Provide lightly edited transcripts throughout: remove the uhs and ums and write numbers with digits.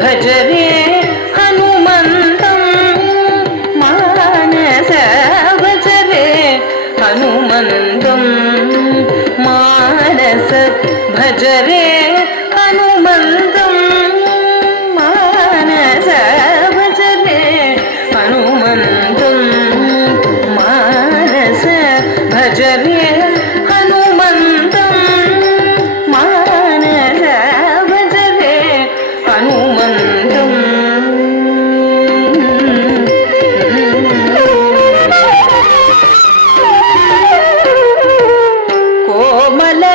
भज रे हनुमन्तं मानस भज रे हनुमन्तं मानस भज रे हनुमन्तं मानस भज रे हनुमन्तं मानस भज रे हनुमन्तं मानस भज रे हनुमन्तं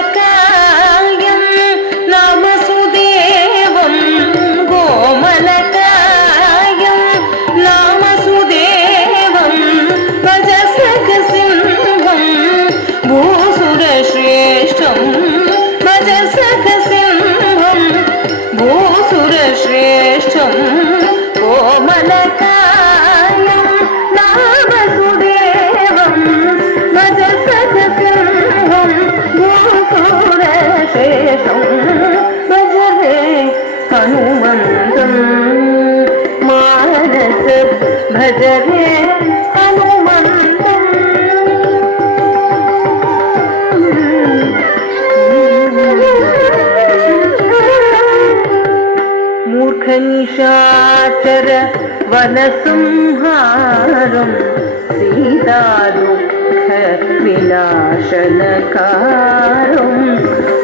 कोमलकायं नामसुदेवं कोमलकायं नामसुदेवं भजसखसिंहं भूसुरश्रेष्ठं भजसखसिंहं भूसुरश्रेष्ठं कोमलकायं नामसुदेवं भजसखसिंहं भूसुरश्रेष्ठं भज रे हनुमन्तं मानस भज रे हनुमन्तं मूर्खनिशाचर वनसंहारं सीतादुःख विनाशनकारं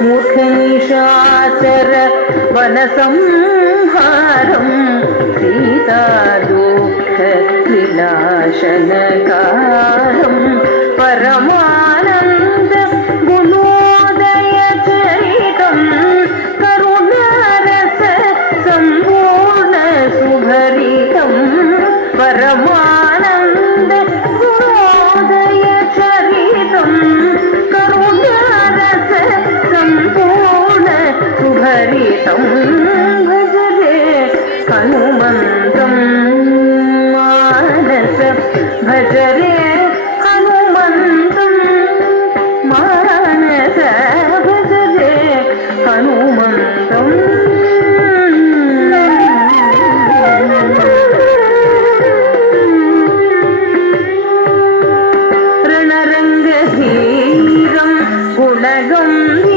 मूर्खनिशाचर वनसंहारं सीतादुःख विनाशनकारं परमानन्द गुणोदयचरितं करुणारस सम्पूर्ण सुभरितं परमानन्द गुणोदयचरितं करुणारस सम्पूर्ण सुभरितं भज रे हनुमन्तं मानस भज रे हनुमन्तं मानस भज रे हनुमन्तं रणरङ्गधीरं गुणगम्भीरं